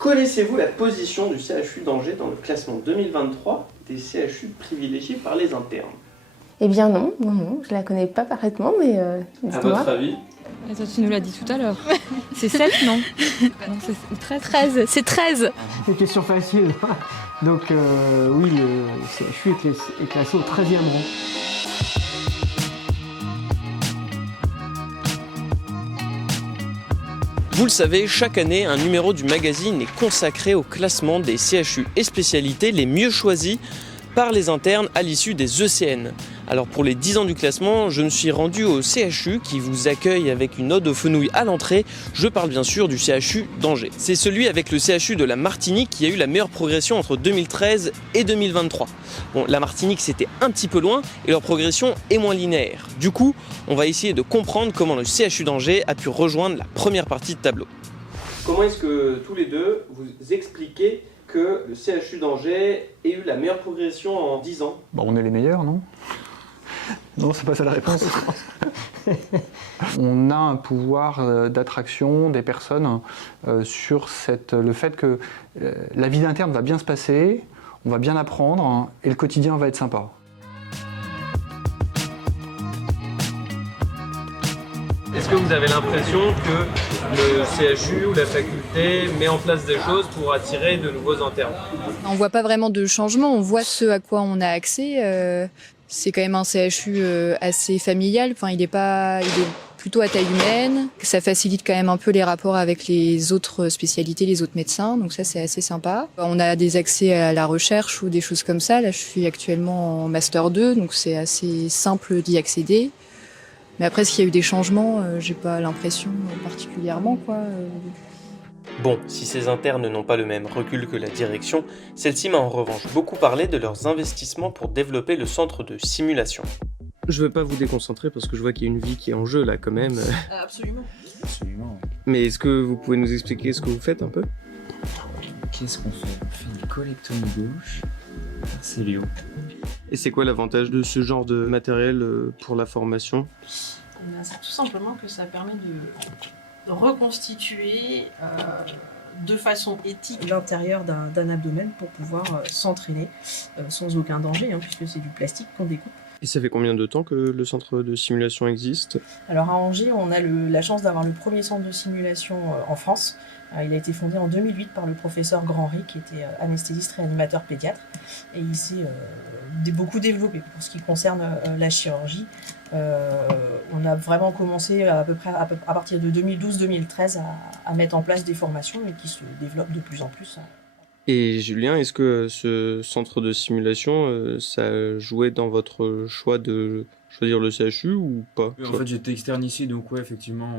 Connaissez-vous la position du CHU d'Angers dans le classement 2023 des CHU privilégiés par les internes? Eh bien non, je la connais pas parfaitement, mais À votre avis? Attends, tu nous l'as dit tout à l'heure. C'est 7, non? Non, c'est 13. 13, c'est 13. C'est une question facile. Donc oui, le CHU est classé au 13e rang. Vous le savez, chaque année, un numéro du magazine est consacré au classement des CHU et spécialités les mieux choisis par les internes à l'issue des ECN. Alors pour les 10 ans du classement, je me suis rendu au CHU qui vous accueille avec une ode aux fenouilles à l'entrée. Je parle bien sûr du CHU d'Angers. C'est celui avec le CHU de la Martinique qui a eu la meilleure progression entre 2013 et 2023. Bon, la Martinique c'était un petit peu loin et leur progression est moins linéaire. Du coup, on va essayer de comprendre comment le CHU d'Angers a pu rejoindre la première partie de tableau. Comment est-ce que tous les deux vous expliquez que le CHU d'Angers ait eu la meilleure progression en 10 ans? Bon, on est les meilleurs, non? Non, c'est pas ça la réponse. On a un pouvoir d'attraction des personnes sur le fait que la vie d'interne va bien se passer, on va bien apprendre et le quotidien va être sympa. Est-ce que vous avez l'impression que le CHU ou la faculté met en place des choses pour attirer de nouveaux internes? On voit pas vraiment de changement, on voit ce à quoi on a accès. C'est quand même un CHU assez familial, enfin, il est plutôt à taille humaine. Ça facilite quand même un peu les rapports avec les autres spécialités, les autres médecins, donc ça c'est assez sympa. On a des accès à la recherche ou des choses comme ça. Là je suis actuellement en Master 2, donc c'est assez simple d'y accéder. Mais après, s'il y a eu des changements, j'ai pas l'impression particulièrement, quoi. Bon, si ces internes n'ont pas le même recul que la direction, celle-ci m'a en revanche beaucoup parlé de leurs investissements pour développer le centre de simulation. Je veux pas vous déconcentrer parce que je vois qu'il y a une vie qui est en jeu là quand même. Absolument. Absolument. Mais est-ce que vous pouvez nous expliquer ce que vous faites un peu? Qu'est-ce qu'on fait? On fait une colectomie gauche. C'est Léo. Et c'est quoi l'avantage de ce genre de matériel pour la formation? C'est tout simplement que ça permet de reconstituer de façon éthique l'intérieur d'un abdomen pour pouvoir s'entraîner sans aucun danger, puisque c'est du plastique qu'on découpe. Et ça fait combien de temps que le centre de simulation existe? Alors à Angers, on a la chance d'avoir le premier centre de simulation en France. Il a été fondé en 2008 par le professeur Grandry, qui était anesthésiste réanimateur pédiatre. Et il s'est beaucoup développé. Pour ce qui concerne la chirurgie, on a vraiment commencé à peu près à partir de 2012-2013 à mettre en place des formations et qui se développent de plus en plus. Et Julien, est-ce que ce centre de simulation, ça jouait dans votre choix de choisir le CHU ou pas? En fait, j'étais externe ici, donc ouais, effectivement,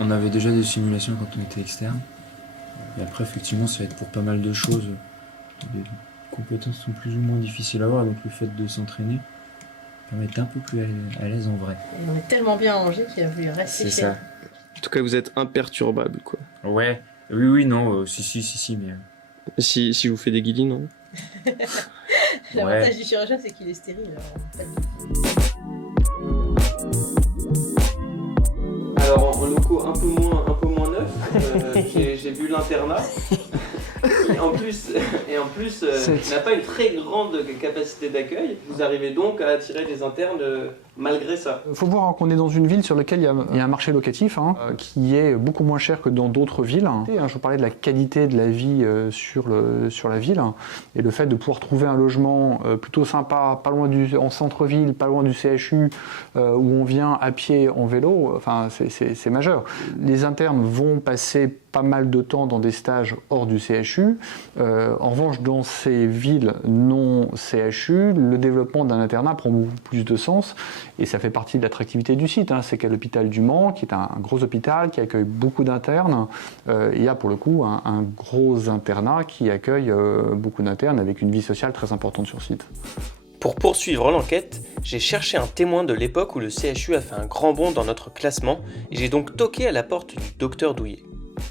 on avait déjà des simulations quand on était externe. Et après, effectivement, ça va être pour pas mal de choses. Les compétences sont plus ou moins difficiles à avoir, donc le fait de s'entraîner permet d'être un peu plus à l'aise en vrai. Et on est tellement bien à Angers qu'il a voulu rester. C'est ça. En tout cas, vous êtes imperturbable, quoi. Ouais, oui, non, si, mais... Si vous faites des guillis, non? L'avantage du chirurgien, c'est qu'il est stérile. Alors, en locaux un peu moins neufs, j'ai vu l'internat. Et en plus, n'a pas une très grande capacité d'accueil. Vous arrivez donc à attirer des internes malgré ça. Il faut voir qu'on est dans une ville sur laquelle il y a un marché locatif qui est beaucoup moins cher que dans d'autres villes. Je vous parlais de la qualité de la vie sur la ville et le fait de pouvoir trouver un logement plutôt sympa, pas loin en centre-ville, pas loin du CHU, où on vient à pied, en vélo, enfin, c'est majeur. Les internes vont passer pas mal de temps dans des stages hors du CHU. En revanche, dans ces villes non CHU, le développement d'un internat prend beaucoup plus de sens et ça fait partie de l'attractivité du site. C'est qu'à l'hôpital du Mans, qui est un gros hôpital qui accueille beaucoup d'internes. Il y a pour le coup un gros internat qui accueille beaucoup d'internes avec une vie sociale très importante sur site. Pour poursuivre l'enquête, j'ai cherché un témoin de l'époque où le CHU a fait un grand bond dans notre classement et j'ai donc toqué à la porte du docteur Douillet.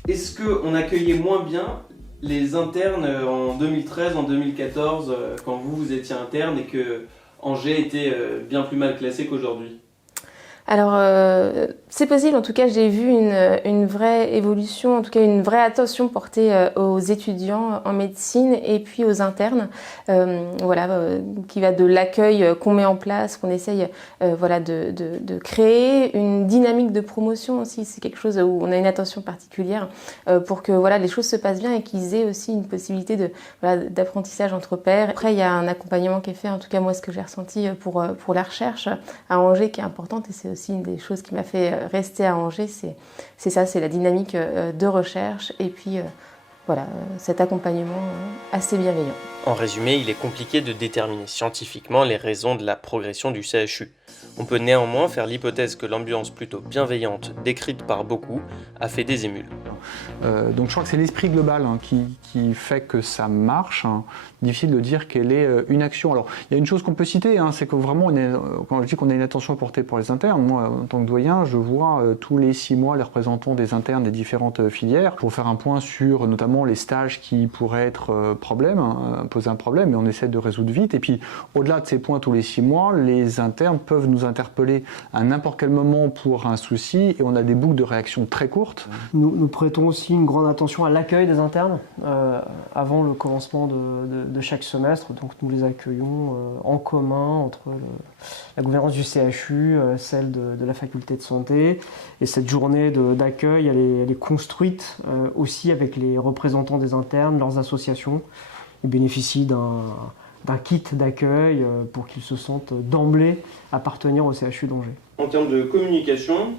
Est-ce qu'on accueillait moins bien les internes en 2013, en 2014, quand vous étiez interne et que Angers était bien plus mal classé qu'aujourd'hui? Alors, C'est possible, en tout cas j'ai vu une vraie évolution, en tout cas une vraie attention portée aux étudiants en médecine et puis aux internes, qui va de l'accueil qu'on met en place, qu'on essaye de créer, une dynamique de promotion aussi, c'est quelque chose où on a une attention particulière pour que les choses se passent bien et qu'ils aient aussi une possibilité d'apprentissage entre pairs. Après il y a un accompagnement qui est fait, en tout cas moi ce que j'ai ressenti pour la recherche à Angers qui est importante et c'est aussi une des choses qui m'a fait rester à Angers, c'est ça, c'est la dynamique de recherche et puis cet accompagnement assez bienveillant. En résumé, il est compliqué de déterminer scientifiquement les raisons de la progression du CHU. On peut néanmoins faire l'hypothèse que l'ambiance plutôt bienveillante décrite par beaucoup a fait des émules. Donc je crois que c'est l'esprit global qui fait que ça marche. Difficile de dire quelle est une action. Alors il y a une chose qu'on peut citer, c'est que vraiment, quand je dis qu'on a une attention portée pour les internes, moi en tant que doyen, je vois tous les 6 mois les représentants des internes des différentes filières pour faire un point sur notamment les stages qui pourraient être poser un problème, mais on essaie de résoudre vite. Et puis au-delà de ces points tous les 6 mois, les internes peuvent nous interpeller à n'importe quel moment pour un souci et on a des boucles de réaction très courtes. Nous prêtons aussi une grande attention à l'accueil des internes avant le commencement de chaque semestre. Donc nous les accueillons en commun entre la gouvernance du CHU, celle de la faculté de santé. Et cette journée d'accueil, elle est construite aussi avec les représentants des internes, leurs associations. Ils bénéficient d'un kit d'accueil pour qu'ils se sentent d'emblée appartenir au CHU d'Angers. En termes de communication,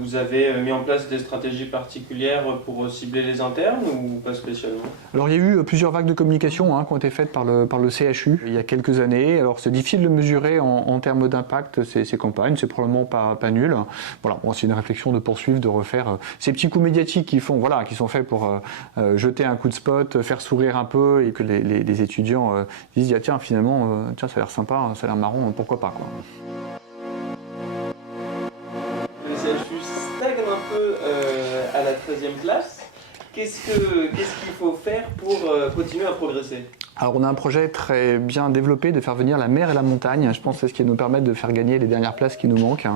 vous avez mis en place des stratégies particulières pour cibler les internes ou pas spécialement? Alors il y a eu plusieurs vagues de communication qui ont été faites par le CHU il y a quelques années. Alors c'est difficile de mesurer en termes d'impact ces campagnes, c'est probablement pas nul. Voilà, c'est une réflexion de poursuivre, de refaire ces petits coups médiatiques qui sont faits pour jeter un coup de spot, faire sourire un peu et que les étudiants disent tiens finalement ça a l'air sympa, ça a l'air marrant, pourquoi pas quoi. Le CHU stagne un peu à la 13e classe. Qu'est-ce qu'il faut faire pour continuer à progresser? Alors on a un projet très bien développé de faire venir la mer et la montagne. Je pense que c'est ce qui va nous permettre de faire gagner les dernières places qui nous manquent.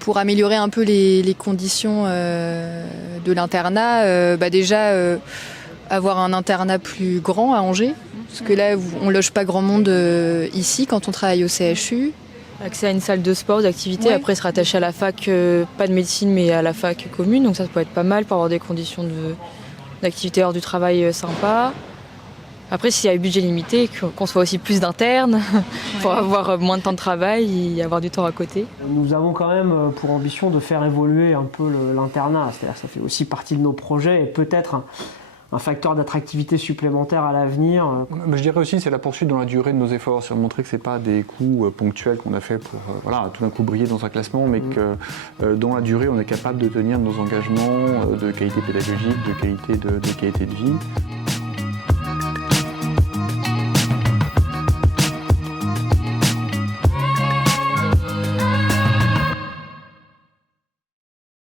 Pour améliorer un peu les conditions de l'internat, avoir un internat plus grand à Angers. Parce que là, on loge pas grand monde ici quand on travaille au CHU. Accès à une salle de sport, d'activité, après se rattacher à la fac, pas de médecine mais à la fac commune, donc ça peut être pas mal pour avoir des conditions d'activité hors du travail sympa. Après s'il y a un budget limité, qu'on soit aussi plus d'internes pour avoir moins de temps de travail et avoir du temps à côté. Nous avons quand même pour ambition de faire évoluer un peu l'internat, c'est-à-dire que ça fait aussi partie de nos projets et peut-être un facteur d'attractivité supplémentaire à l'avenir. Je dirais aussi c'est la poursuite dans la durée de nos efforts, c'est montrer que ce n'est pas des coups ponctuels qu'on a fait pour tout d'un coup briller dans un classement, mais que dans la durée on est capable de tenir nos engagements de qualité pédagogique, de qualité de vie.